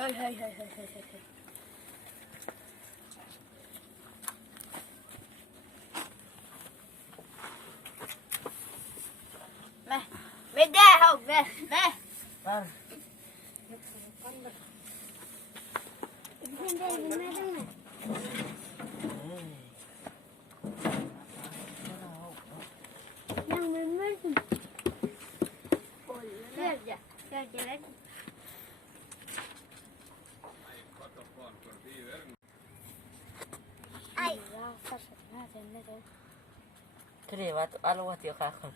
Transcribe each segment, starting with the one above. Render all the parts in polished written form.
هاي. ما بداه ما Terlihat aluat ya kakak.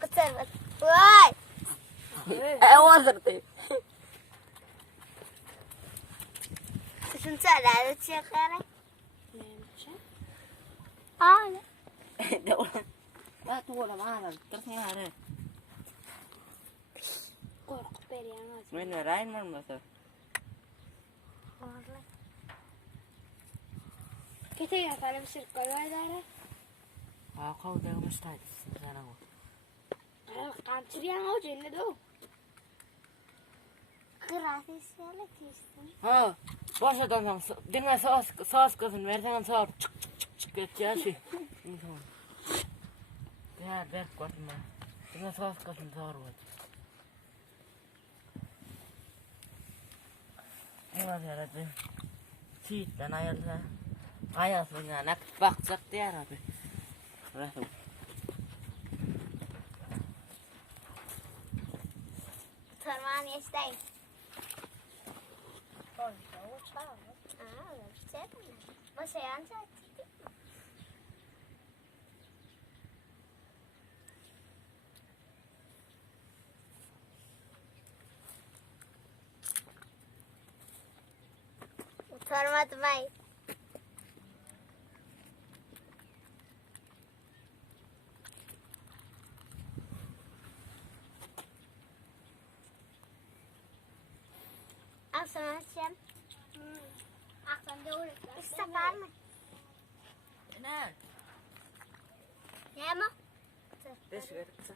كتبت واي وصلتي. شو نسأل على الشيء خيرك؟ لا لا تقول معنا ترسمها عليه. قرق بريانات وين راين من مثلا؟ والله كتير على بشر قلوي داره قاو ده مستعد أنا هو. قام تريان أو جنة دو قراتي سالك يستن ها باشه دانم dinga saas kızın versen sağır çık geçişi. Ya ver korkma. Dinga saas kızın sağır var. Ne var ya abi? Çiğden ayarla. Ayasına nak bakacak diğer abi. Rahat. ترمان يستين بس يعني ترمت ماي أحسن شم أحسن دولة استقامة نعم. يا ما بس غير صح.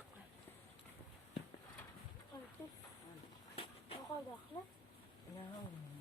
أخذ أخلص لا.